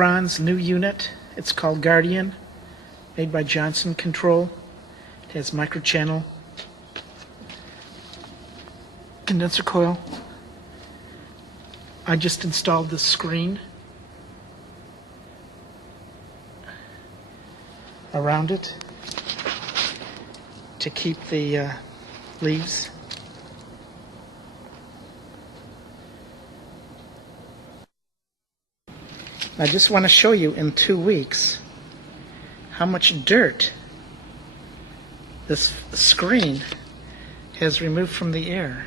Ron's new unit. It's called Guardian, made by Johnson Control. It has microchannel condenser coil. I just installed the screen around it to keep the leaves. I just want to show you in 2 weeks how much dirt this screen has removed from the air.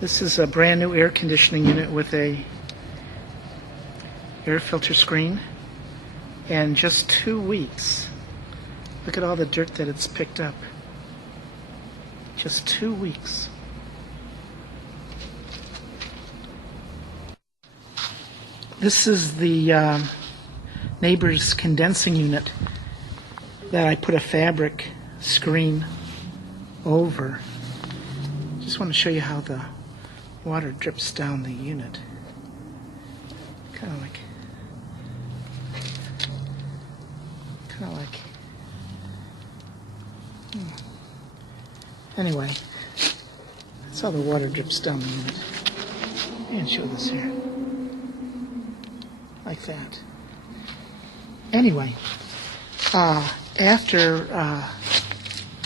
This is a brand new air conditioning unit with a air filter screen, and just 2 weeks, look at all the dirt that it's picked up. Just 2 weeks. This is the neighbor's condensing unit that I put a fabric screen over. Just want to show you how the water drips down the unit. Kind of like Anyway, that's how the water drips down the unit. And show this here. Like that. Anyway, after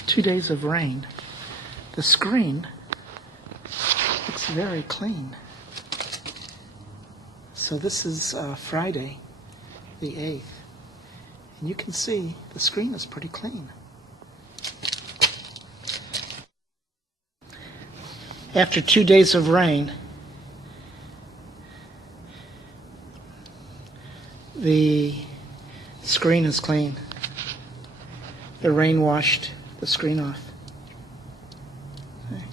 2 days of rain, the screen looks very clean. So this is Friday, the 8th. And you can see the screen is pretty clean. After 2 days of rain, the screen is clean. The rain washed the screen off. Okay.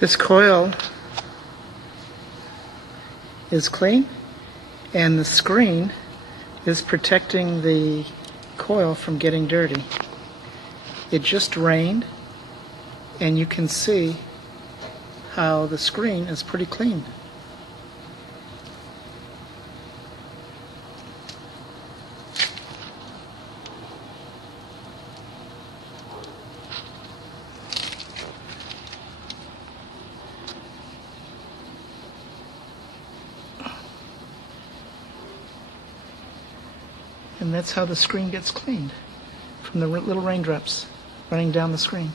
This coil is clean, and the screen is protecting the coil from getting dirty. It just rained, and you can see how the screen is pretty clean. And that's how the screen gets cleaned, from the little raindrops running down the screen.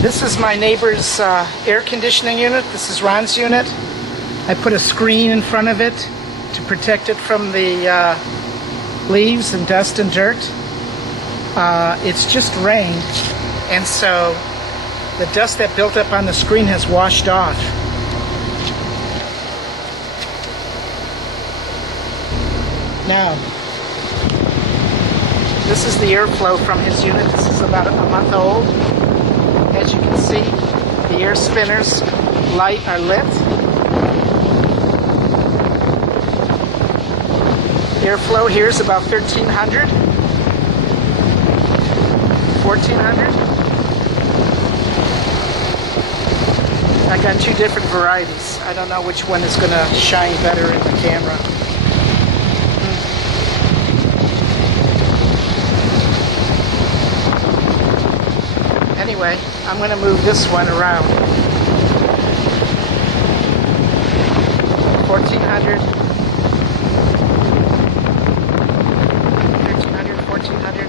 This is my neighbor's air conditioning unit. This is Ron's unit. I put a screen in front of it to protect it from the leaves and dust and dirt. It's just rained, and so the dust that built up on the screen has washed off. Now, this is the airflow from his unit. This is about a month old. As you can see, the air spinners are lit. Airflow here is about 1,300, 1,400. I got 2 different varieties. I don't know which one is going to shine better in the camera. Anyway, I'm going to move this one around. 1,400, 1,300, 1,400,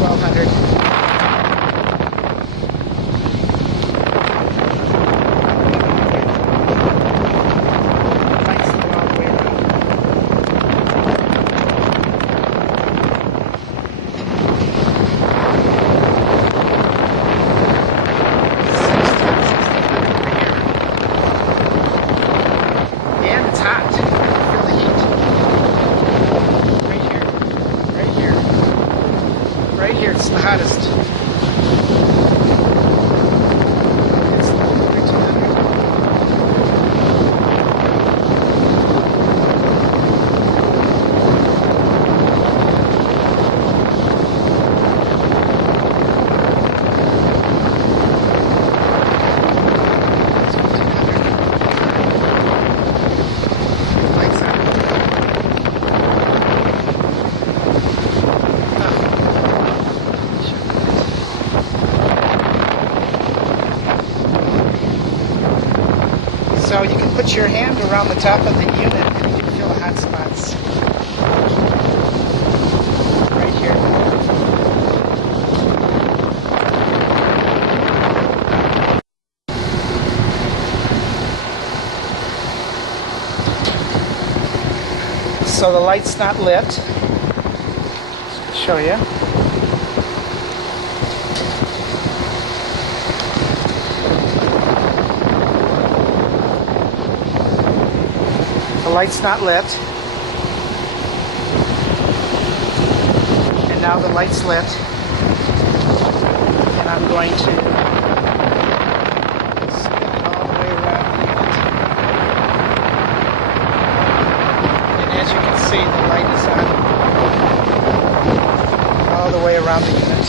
1,400. It's the hottest. It's over 200. Lights on. So you can put your hand around the top of the unit and you can feel the hot spots. Right here. So the light's not lit. Just to show you. The light's not lit. And now the light's lit. And I'm going to spin it all the way around the unit. And as you can see, the light is on all the way around the unit.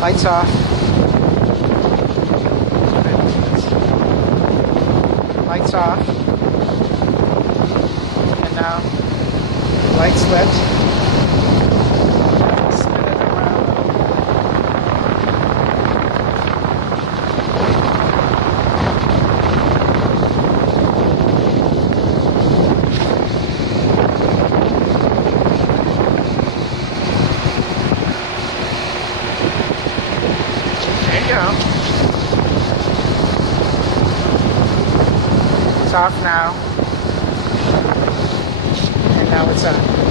Lights off. Lights off. And now, lights lit. Spin it around. There you go. It's off now. And now it's on.